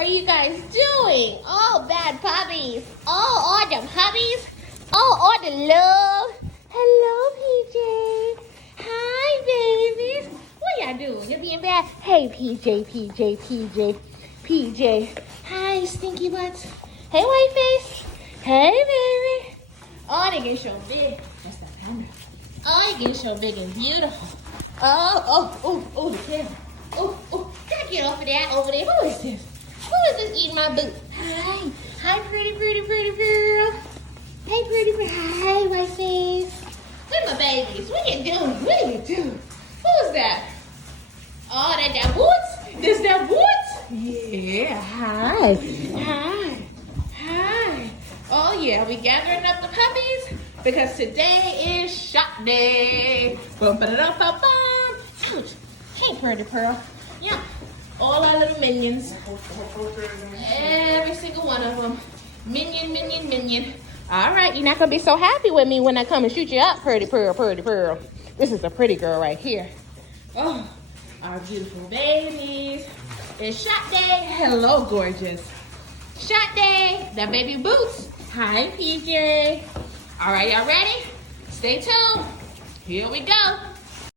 are you guys doing? Oh, bad puppies. Oh, all the puppies. Oh, all the love. Hello, PJ. Hi, babies. What y'all doing? You being bad? Hey, PJ. Hi, stinky butts. Hey, white face. Hey, baby. Oh, they get so big. That's the camera. Oh, they get so big and beautiful. Oh, the camera. Oh, gotta get off of that over there. Who is this? Who is this eating my boot? Hi, pretty girl. Hey, pretty girl. Hi, white face. Where my babies? What you doing? Who's that? Oh, that Boots? This that Boots? Yeah, hi. Oh, yeah, we gathering up the puppies because today is shop day. Bum-ba-da-dum-bum-bum. Ouch. Hey, pretty pearl. Yeah, all our little minions. Every single one of them. Minion. All right, you're not going to be so happy with me when I come and shoot you up, pretty pearl. This is a pretty girl right here. Oh, our beautiful babies. It's shot day. Hello, gorgeous. Shot day. That baby Boots. Hi, PJ. All right, y'all ready? Stay tuned. Here we go.